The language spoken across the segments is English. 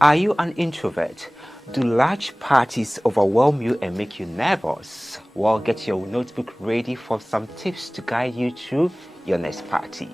Are you an introvert? Do large parties overwhelm you and make you nervous? Well, get your notebook ready for some tips to guide you through your next party.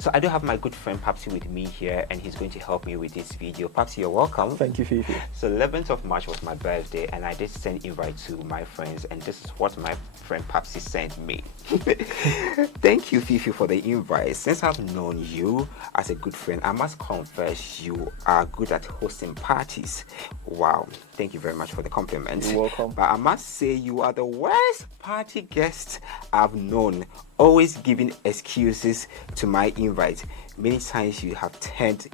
So I do have my good friend Papsi with me here, and he's going to help me with this video. Papsi, you're welcome. Thank you, Fiifi. So 11th of March was my birthday, and I did send invite to my friends, and this is what my friend Papsi sent me. Thank you, Fiifi, for the invite. Since I've known you as a good friend, I must confess you are good at hosting parties. Wow, thank you very much for the compliment. You're welcome. But I must say you are the worst party guest I've known, always giving excuses to my invite. Many times you have turned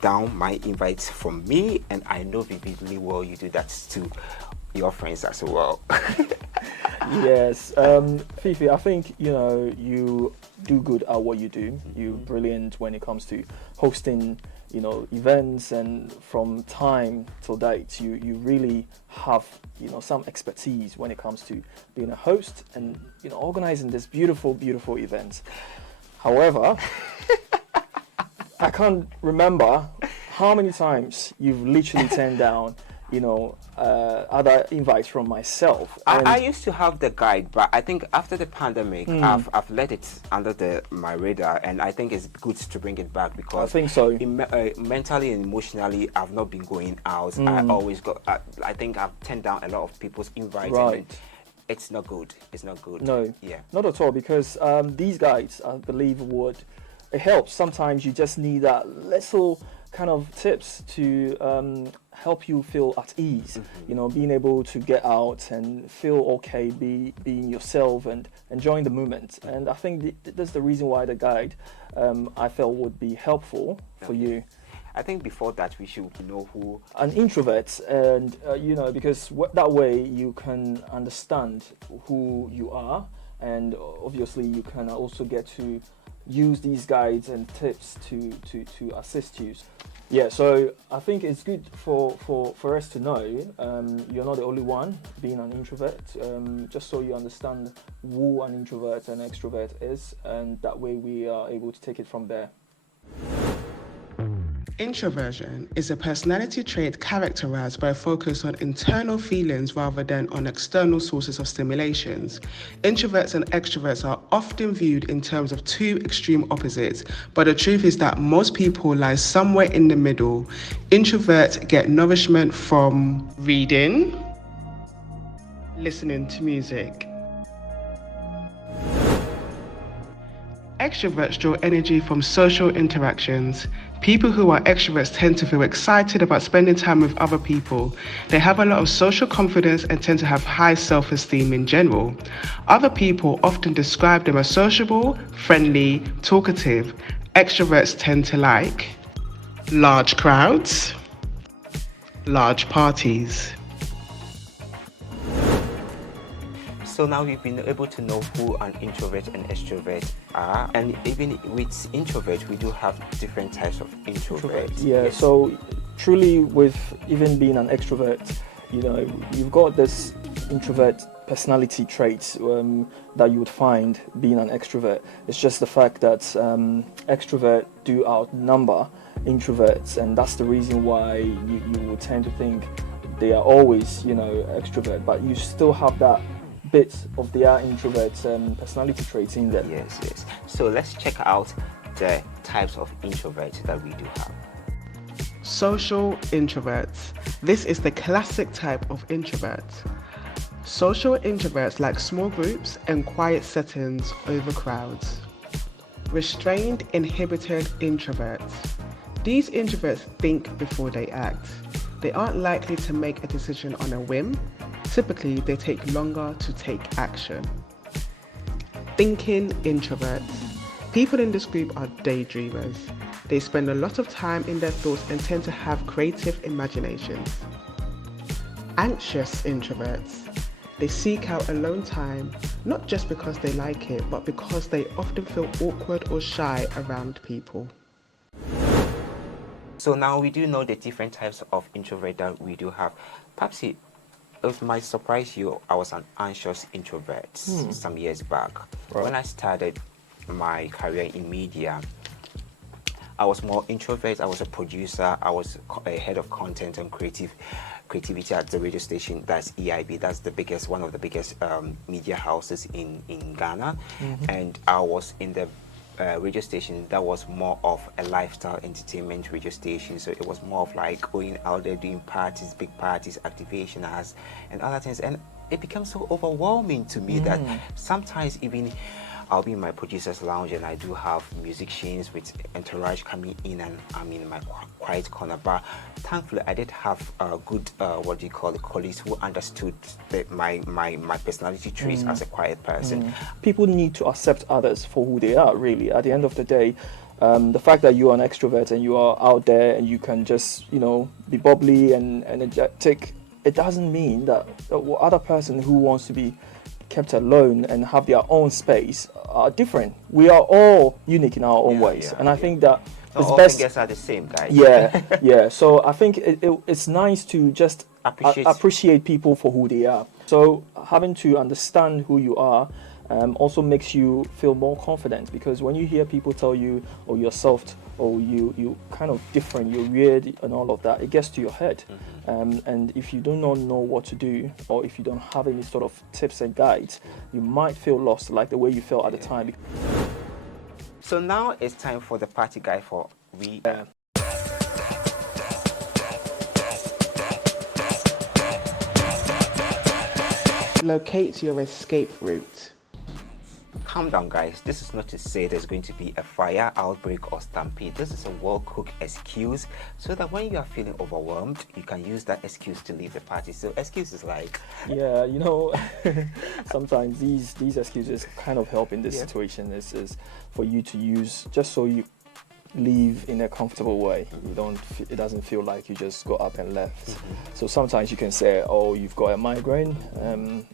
down my invites from me, and I know vividly well you do that to your friends as well. Yes, Fiifi, I think you do good at what you do. You're brilliant when it comes to hosting events, and from time till date you really have some expertise when it comes to being a host and organizing this beautiful events. However, I can't remember how many times you've literally turned down other invites from myself. I used to have the guide, but I think after the pandemic, I've let it under my radar, and I think it's good to bring it back because I think so. Mentally and emotionally, I've not been going out. I always got. I think I've turned down a lot of people's invites. Right. And it's not good. It's not good. No. Yeah. Not at all, because these guides, I believe, it helps. Sometimes you just need that little kind of tips to help you feel at ease, being able to get out and feel okay, being yourself and enjoying the moment. And I think that's the reason why the guide I felt would be helpful for you. I think before that we should know who an introvert, and because that way you can understand who you are, and obviously you can also get to use these guides and tips to assist you. Yeah, so I think it's good for us to know you're not the only one being an introvert, just so you understand who an introvert and extrovert is, and that way we are able to take it from there. Introversion is a personality trait characterized by a focus on internal feelings rather than on external sources of stimulations. Introverts and extroverts are often viewed in terms of two extreme opposites, but the truth is that most people lie somewhere in the middle. Introverts get nourishment from reading, listening to music. Extroverts draw energy from social interactions. People who are extroverts tend to feel excited about spending time with other people. They have a lot of social confidence and tend to have high self-esteem in general. Other people often describe them as sociable, friendly, talkative. Extroverts tend to like large crowds, large parties. So now we've been able to know who an introvert and extrovert are, and even with introvert, we do have different types of introverts. Yeah, yes. So truly with even being an extrovert, you've got this introvert personality traits that you would find being an extrovert. It's just the fact that extrovert do outnumber introverts, and that's the reason why you would tend to think they are always, extrovert, but you still have that bit of their introvert personality traits in there. Yes. So let's check out the types of introverts that we do have. Social introverts. This is the classic type of introvert. Social introverts like small groups and quiet settings over crowds. Restrained, inhibited introverts. These introverts think before they act. They aren't likely to make a decision on a whim. Typically, they take longer to take action. Thinking introverts. People in this group are daydreamers. They spend a lot of time in their thoughts and tend to have creative imaginations. Anxious introverts. They seek out alone time, not just because they like it, but because they often feel awkward or shy around people. So now we do know the different types of introvert that we do have. Perhaps it might surprise you, I was an anxious introvert some years back. Right. When I started my career in media, I was more introvert. I was a producer. I was a head of content and creativity at the radio station. That's EIB. That's the biggest, one of the biggest media houses in Ghana. And I was in the radio station that was more of a lifestyle entertainment radio station. So it was more of like going out there doing parties, big parties, activation hours, and other things. And it became so overwhelming to me that sometimes even I'll be in my producer's lounge and I do have musicians with entourage coming in, and I'm in my quiet corner. But thankfully, I did have good, colleagues who understood my personality traits as a quiet person. People need to accept others for who they are, really. At the end of the day, the fact that you are an extrovert and you are out there and you can just, be bubbly and energetic, it doesn't mean that the other person who wants to be kept alone and have their own space are different. We are all unique in our own ways, and I think that it's all best. Fingers are the same, guys. Yeah. So I think it's nice to just appreciate people for who they are. So having to understand who you are also makes you feel more confident, because when you hear people tell you, "Oh, you're soft," or you kind of different, you're weird, and all of that, it gets to your head. And if you do not know what to do, or if you don't have any sort of tips and guides, you might feel lost, like the way you felt at the time. So now it's time for the party guide for we. Locate your escape route. Calm down, guys. This is not to say there's going to be a fire, outbreak, or stampede. This is a well-cooked excuse so that when you are feeling overwhelmed, you can use that excuse to leave the party. So excuses like... Yeah, sometimes these excuses kind of help in this situation. Is for you to use just so you leave in a comfortable way. It doesn't feel like you just got up and left. So sometimes you can say, "Oh, you've got a migraine,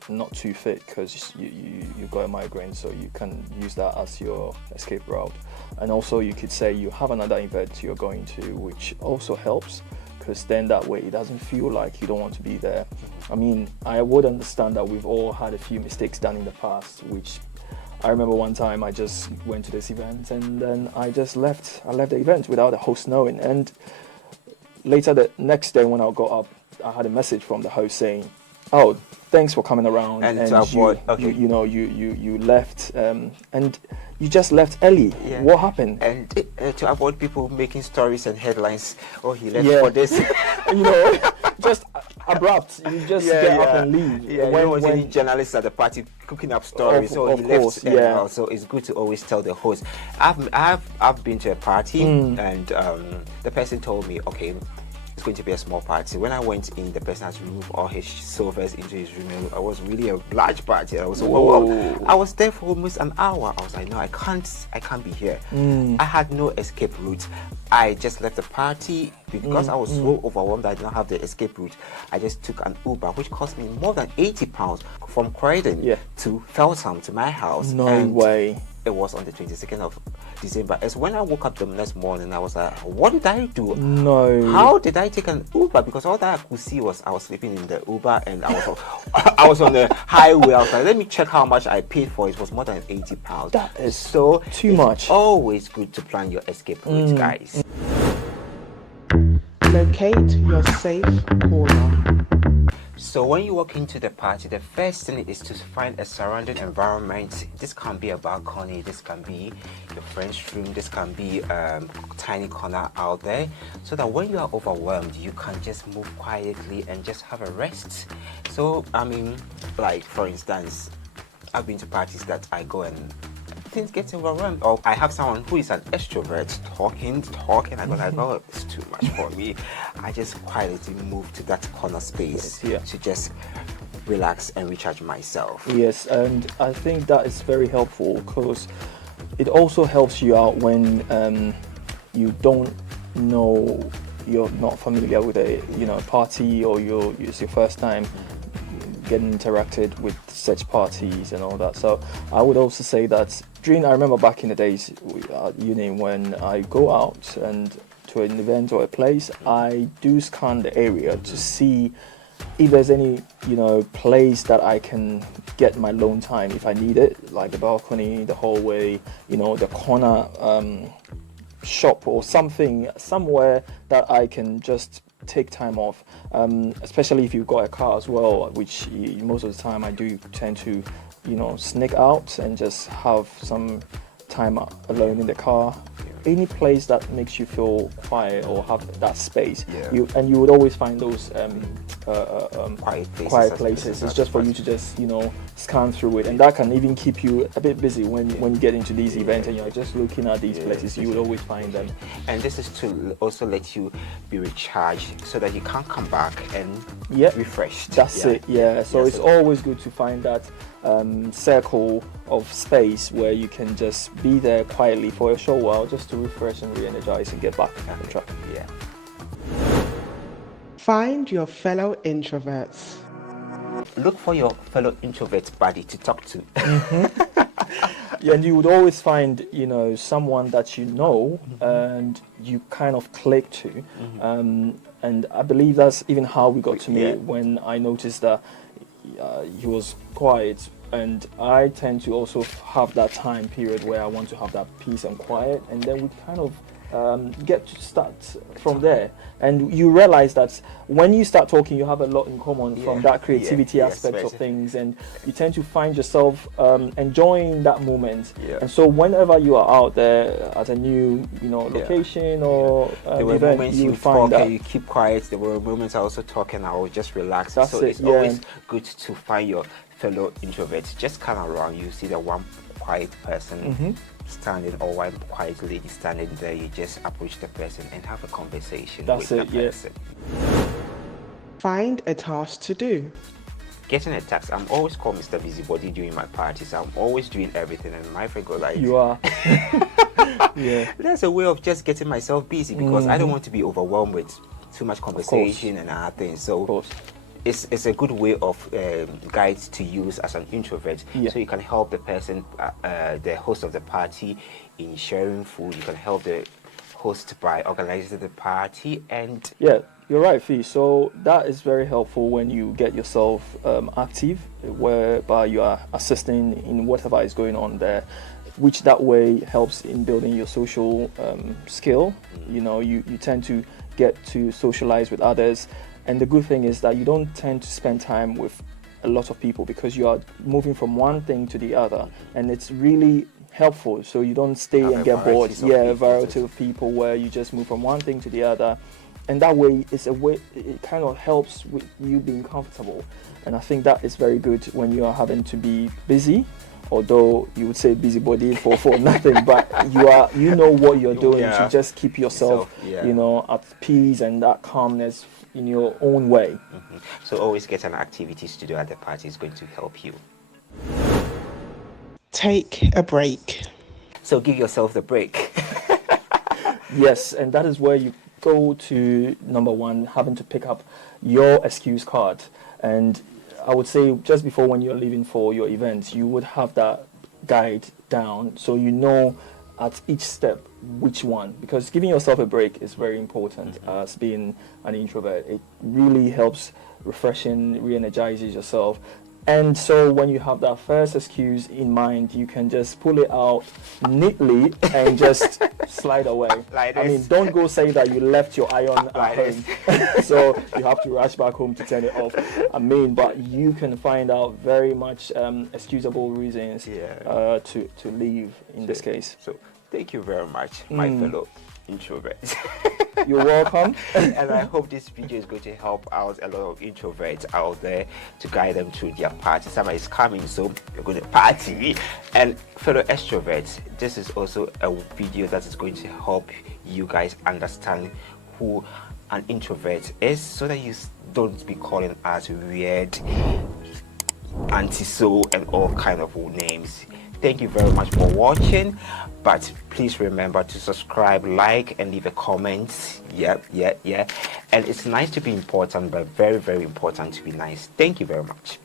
not too fit because you've got a migraine," so you can use that as your escape route. And also you could say you have another event you're going to, which also helps, because then that way it doesn't feel like you don't want to be there. I mean, I would understand that we've all had a few mistakes done in the past, which I remember one time I just went to this event and then I just left. I left the event without the host knowing. And later the next day when I got up, I had a message from the host saying, "Oh, thanks for coming around." And to avoid, you left and you just left early. Yeah. What happened? And to avoid people making stories and headlines, "Oh, he left for this." Just abrupt. You just get up and leave. Yeah, when any journalists at the party cooking up stories, so he left. So it's good to always tell the host. I've been to a party and the person told me, "Okay, it's going to be a small party." When I went in, the person has removed all his sofas into his room. It was really a large party. I was overwhelmed. I was there for almost an hour. I was like, "No, I can't be here." I had no escape route. I just left the party because I was so overwhelmed. I did not have the escape route. I just took an Uber, which cost me more than £80 from Croydon to Feltham to my house. No way. It was on the 22nd of December. As when I woke up the next morning, I was like, "What did I do? No. How did I take an Uber?" Because all that I could see was I was sleeping in the Uber and I was on the highway. I was like, "Let me check how much I paid for it." It was more than £80. That is so too much. Always good to plan your escape route, guys. Locate your safe corner. So when you walk into the party, the first thing is to find a surrounding environment. This can be a balcony, this can be your friend's room, this can be a tiny corner out there, so that when you are overwhelmed, you can just move quietly and just have a rest. So, I mean, like for instance, I've been to parties that I go and things get overwhelmed, or I have someone who is an extrovert talking. I go like, "Oh, it's too much for me." I just quietly move to that corner space to just relax and recharge myself. Yes, and I think that is very helpful, because it also helps you out when you don't know, you're not familiar with a party, or it's your first time. getting interacted with such parties and all that. So I would also say that I remember back in the days at uni, when I go out and to an event or a place, I do scan the area to see if there's any, place that I can get my alone time if I need it, like the balcony, the hallway, the corner shop or something, somewhere that I can just take time off, especially if you've got a car as well, which most of the time I do tend to, sneak out and just have some time alone in the car. Any place that makes you feel quiet or have that space, you would always find those quiet places. It's just for you to just scan through it, and that can even keep you a bit busy when you get into these events and you're just looking at these places. You would always find them, and this is to also let you be recharged so that you can come back and refreshed. That's it. So it's always good to find that circle of space where you can just be there quietly for a short while, just to refresh and re-energize and get back on track. Find your fellow introverts. Look for your fellow introvert buddy to talk to. And you would always find, someone that and you kind of click to. And I believe that's even how we got to meet, when I noticed that he was quiet, and I tend to also have that time period where I want to have that peace and quiet, and then we kind of get to start from there. And you realize that when you start talking, you have a lot in common from that creativity aspect of things, and you tend to find yourself enjoying that moment. And so whenever you are out there at a new location or there were event, moments you you find talk that and you keep quiet. There were moments I also talk and I was just relaxed. That's so it, it's always good to find your fellow introverts. Just come around, you see that one quiet person standing or one quiet lady standing there, you just approach the person and have a conversation with the person. Find a task to do. Getting a task. I'm always called Mr. Busybody during my parties. I'm always doing everything, and my friend goes like, you are. That's a way of just getting myself busy, because I don't want to be overwhelmed with too much conversation and other things. So it's a good way of guides to use as an introvert. So you can help the person, the host of the party, in sharing food. You can help the host by organizing the party, and you're right, Fee. So that is very helpful when you get yourself active, whereby you are assisting in whatever is going on there, which that way helps in building your social skill. You tend to get to socialize with others. And the good thing is that you don't tend to spend time with a lot of people, because you are moving from one thing to the other, and it's really helpful. So you don't stay and get bored. A variety of people, where you just move from one thing to the other, and that way it kind of helps with you being comfortable. And I think that is very good when you are having to be busy. Although you would say busybody for nothing, but you know what you're doing to just keep yourself, at peace and that calmness in your own way. So always get an activities to do at the party is going to help you. Take a break. So give yourself the break. Yes, and that is where you go to number one, having to pick up your excuse card. And I would say just before, when you're leaving for your event, you would have that guide down, so at each step which one, because giving yourself a break is very important. As being an introvert, it really helps refreshing, re-energizes yourself. And so when you have that first excuse in mind, you can just pull it out neatly and just slide away. Like I mean, don't go say that you left your iron at home, so you have to rush back home to turn it off. I mean, but you can find out very much excusable reasons to leave in this case. So thank you very much, my fellow introverts. You're welcome. And I hope this video is going to help out a lot of introverts out there, to guide them through their party. Summer is coming, so you're going to party. And fellow extroverts, this is also a video that is going to help you guys understand who an introvert is, so that you don't be calling us weird, anti-so, and all kind of names. Thank you very much for watching, but please remember to subscribe, like, and leave a comment. And it's nice to be important, but very, very important to be nice. Thank you very much.